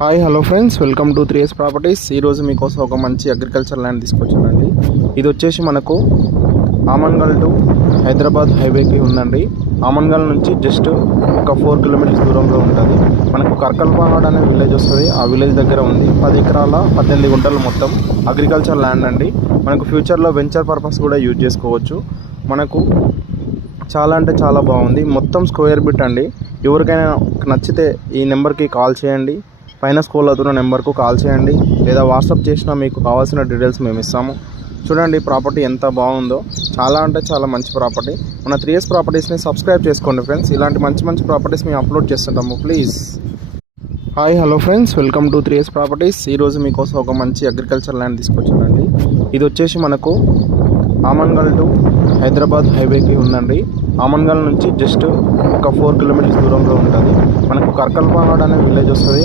Hi hello friends, welcome to 3S properties. ఈరోజు మీకోసం ఒక మంచి అగ్రికల్చర్ ల్యాండ్ తీసుకొచ్చానండి. ఇది వచ్చేసి మనకు ఆమన్గల్ టు హైదరాబాద్ హైవేకి ఉందండి. ఆమన్గల్ నుంచి జస్ట్ ఒక 4 కిలోమీటర్స్ దూరంలో ఉంటుంది. మనకు కర్కల్పహాడ్ అనే విలేజ్ వస్తుంది. ఆ విలేజ్ దగ్గర ఉంది. 10 ఎకరాల 18 గుంటలు మొత్తం అగ్రికల్చర్ ల్యాండ్ అండి. మనకు ఫ్యూచర్లో వెంచర్ పర్పస్ కూడా యూజ్ చేసుకోవచ్చు. మనకు చాలా అంటే చాలా బాగుంది. మొత్తం స్క్వేర్ బిట్ అండి. ఎవరికైనా నచ్చితే ఈ నెంబర్కి కాల్ చేయండి. పైన స్క్రోల్ అవుతున్న నెంబర్కు కాల్ చేయండి, లేదా వాట్సాప్ చేసినా మీకు కావాల్సిన డీటెయిల్స్ మేము ఇస్తాము. చూడండి ప్రాపర్టీ ఎంత బాగుందో. చాలా అంటే చాలా మంచి ప్రాపర్టీ. మన 3S ప్రాపర్టీస్ని సబ్స్క్రైబ్ చేసుకోండి ఫ్రెండ్స్. ఇలాంటి మంచి మంచి ప్రాపర్టీస్ మేము అప్లోడ్ చేస్తుంటాము. Please. Hi hello friends, welcome to 3S properties. ఈరోజు మీకోసం ఒక మంచి అగ్రికల్చర్ ల్యాండ్ తీసుకొచ్చానండి. ఇది వచ్చేసి మనకు ఆమన్గల్ టు హైదరాబాద్ హైవేకి ఉందండి. ఆమన్గల్ నుంచి జస్ట్ ఒక 4 కిలోమీటర్స్ దూరంలో ఉంటుంది. మనకు కర్కల్పహాడ్ అనే విలేజ్ వస్తుంది.